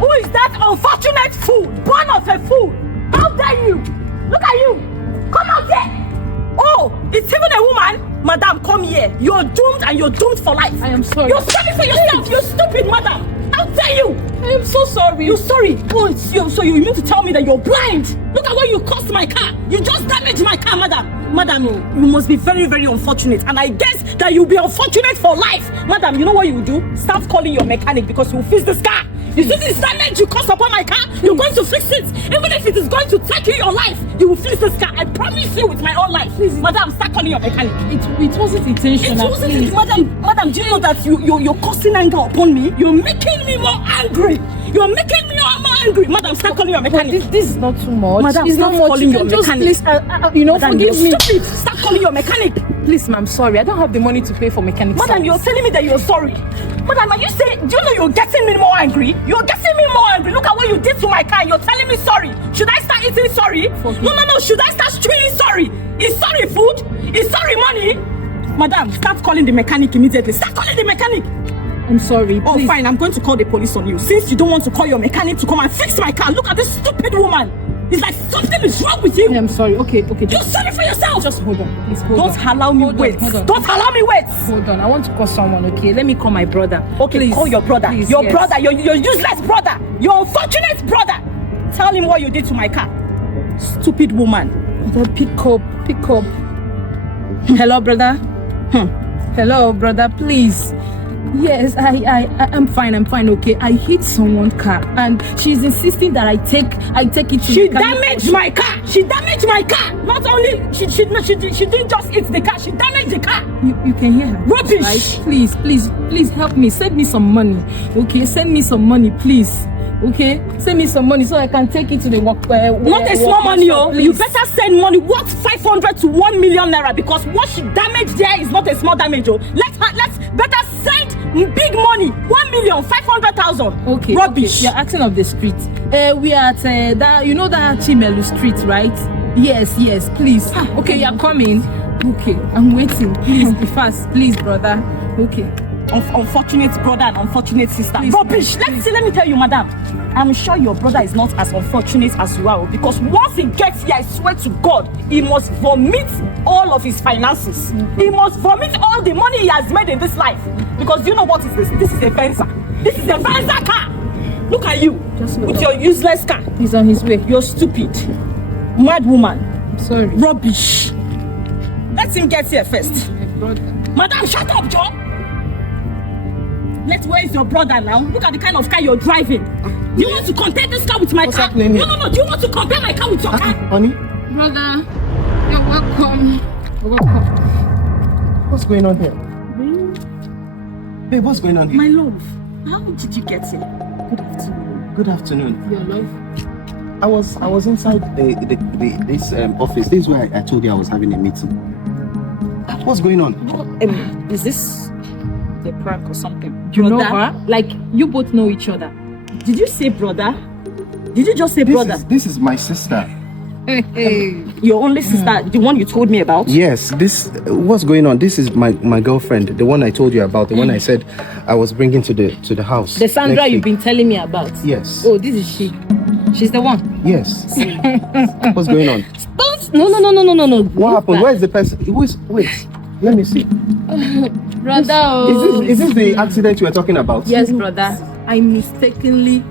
Who is that unfortunate fool? Born of a fool. How dare you? Look at you. Come out here. Oh, it's even a woman. Madam, come here. You're doomed and you're doomed for life. I am sorry. You're sorry for yourself. You stupid madam. How dare you? I am so sorry. You're sorry. Oh, so you mean to tell me that you're blind? Look at what you cost my car. You just damaged my car, madam. Madam, you must be very, very unfortunate. And I guess that you'll be unfortunate for life. Madam, you know what you will do? Start calling your mechanic because you'll fix this car. You see this damage you caused upon my car? You're going to fix it. Even if it is going to take you your life, you will fix this car. I promise you with my own life. Please, madam, start calling your mechanic. It wasn't intentional. It wasn't. Madam, do you know that you're causing anger upon me? You're making me more angry. You're making me more angry. Madam, start calling your mechanic. This is not too much. Madam, it's not much. Calling your just mechanic. Please, madam, forgive me. Stupid. Start calling your mechanic. Please, ma'am, sorry. I don't have the money to pay for mechanic. Madam, you're telling me that you're sorry. Madam, are you saying, do you know you're getting me more angry? You're getting me more angry. Look at what you did to my car. You're telling me sorry. Should I start eating sorry? No. Should I start chewing sorry? Is sorry food? Is sorry money? Madam, start calling the mechanic immediately. Start calling the mechanic. I'm sorry. Oh, please. Fine. I'm going to call the police on you. Since you don't want to call your mechanic to come and fix my car, look at this stupid woman. It's like something is wrong with you. I'm sorry. Okay. You're sorry for yourself. Just hold on. Please hold on. Don't allow me wait. Don't allow me wait. Hold on. I want to call someone, okay? Let me call my brother. Okay, please. Call your brother. Please, your brother, your useless brother. Your unfortunate brother. Tell him what you did to my car. Stupid woman. Pick up. Hello, brother. Hello, brother, please. Yes, I'm fine, okay. I hit someone's car and she's insisting that I take it to She damaged my car. She damaged my car. Not only she didn't just hit the car, she damaged the car. You can hear her. Rubbish. Right? Please help me. Send me some money. Okay, send me some money, please. Okay, send me some money so I can take it to the work. Not a small money, oh. You better send money worth 500 to 1 million naira because what she damaged there is not a small damage, oh. Let's better send big money, 1,500,000. Okay. Rubbish. Okay. You're acting of the street. We are at that Chimelu Street, right? Yes. Please. Okay, you're coming. Okay, I'm waiting. Please be fast, please, brother. Okay. Unfortunate brother and unfortunate sister. Please, rubbish. Let me tell you, madam. I'm sure your brother is not as unfortunate as you are because once he gets here, I swear to God, he must vomit all of his finances. He must vomit all the money he has made in this life. Because you know what is this? This is a Venza. This is a Venza car. Look at you with your useless car. He's on his way. You're stupid. Mad woman. I'm sorry. Rubbish. Let him get here first. My brother. Madam, shut up, Joe. Where is your brother now? Look at the kind of car you're driving. Do you want to compare this car with my car? No. Do you want to compare my car with your car? Honey? Brother, you're welcome. What's going on here? Babe, what's going on here? My love, how did you get here? Good afternoon. Good afternoon. Your love? I was inside this office. This is where I told you I was having a meeting. What's going on? Is this a prank or something? You know her? Like, you both know each other. Did you say brother? Did you just say brother? This is my sister. Your only sister, the one you told me about? Yes, what's going on? This is my girlfriend, the one I told you about, the one I said I was bringing to the house. The Sandra you've been telling me about? Yes. Oh, this is she. She's the one? Yes. What's going on? No. What happened? Where is the person? Wait, let me see. Brother, is this the accident you were talking about? Yes, brother. I mistakenly,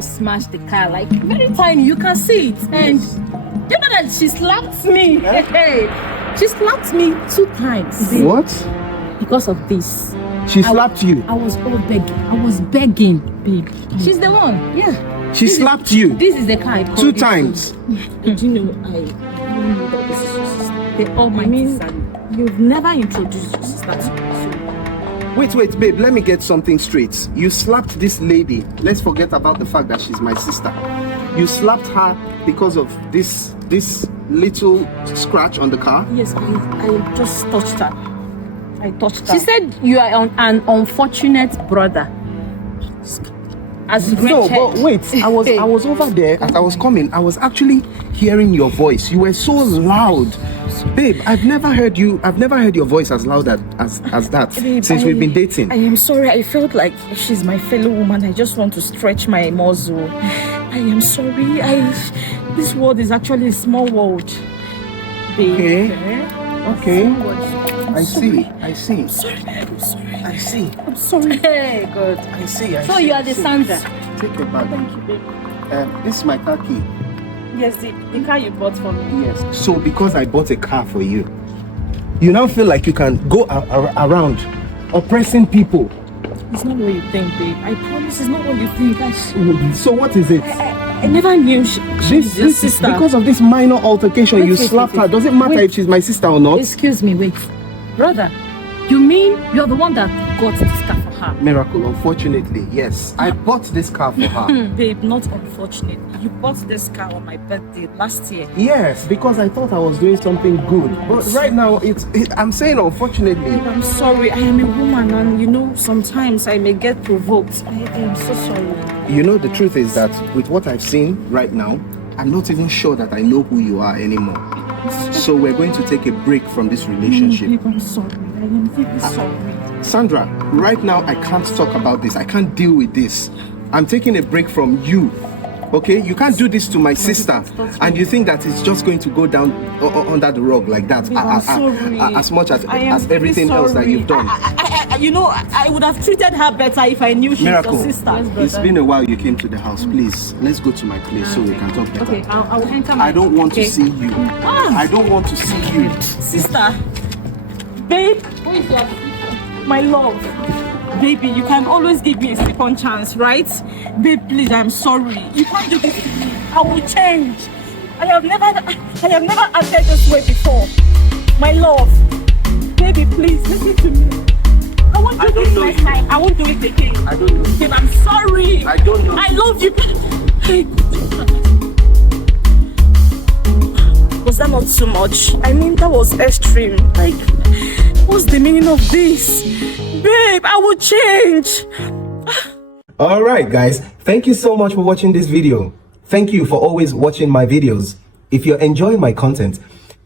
smashed the car, like very tiny. You can see it. And you know that she slapped me. She slapped me 2 times. What? Because of this. She slapped you? I was begging, babe. She's the one. Yeah. She slapped you? This is the car I called 2 times? Do you know, I don't know that this is your sister. The almighty son. You've never introduced your sister to me. Wait, babe, let me get something straight. You slapped this lady. Let's forget about the fact that she's my sister. You slapped her because of this little scratch on the car? Yes, I just touched her. I touched her. She said you are an unfortunate brother. as No, wretched. but wait, I was over there as I was coming. I was actually hearing your voice. You were so loud. Babe, I've never heard your voice as loud as that Babe, since we've been dating. I am sorry. I felt like she's my fellow woman. I just want to stretch my muscle. I am sorry. This world is actually a small world. Babe. Okay. I sorry. see. I see. I'm sorry. I see. I'm sorry. Hey, God. I see. So you are the Sandra. Take it back. Thank you, babe. This is my car key. Yes, the car you bought for me. Yes. So because I bought a car for you, you now feel like you can go around oppressing people. It's not what you think, babe. I promise it's not what you think. So what is it? I never knew she was your This is sister. because of this minor altercation. Wait, You wait, slapped wait, her. Does it matter wait. if she's my sister or not? Excuse me, wait. Brother, you mean you're the one that got this car for her? Miracle, unfortunately, yes. I bought this car for her. Babe, not unfortunately. You bought this car on my birthday last year. Yes, because I thought I was doing something good. But right now, I'm saying unfortunately. Babe, I'm sorry. I am a woman and you know, sometimes I may get provoked. I am so sorry. You know, the truth is that with what I've seen right now, I'm not even sure that I know who you are anymore. So we're going to take a break from this relationship. Babe, I'm sorry. I am really sorry. Sandra, right now I can't talk about this. I can't deal with this. I'm taking a break from you. Okay, you can't do this to my sister, and you think that it's just going to go down under the rug like that, I'm sorry. as much as I am everything really else that sorry. you've done. You know, I would have treated her better if I knew she's Miracle, your sister. it's been a while you came to the house. Please, let's go to my place so we can talk better. Okay, I'll enter my... I don't want to Okay. see you. I don't want to see you. Sister, babe, Who is your sister? my love. Baby, you can always give me a second chance, right? Babe, please, I'm sorry. You can't do this to me. I will change. I have never acted this way before. My love. Baby, please, listen to me. I won't do this next time. I won't do it again. I don't know. Babe, I'm sorry. I don't know. I love you. Was that not too much? I mean, that was extreme. Like, what's the meaning of this? Babe, I will change. All right, guys, thank you so much for watching this video. Thank you for always watching my videos. If you're enjoying my content,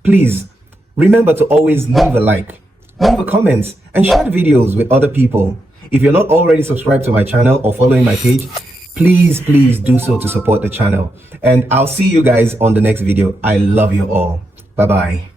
please remember to always leave a like, leave a comment, and share the videos with other people. If you're not already subscribed to my channel or following my page, please do so to support the channel. And I'll see you guys on the next video. I love you all. Bye-bye.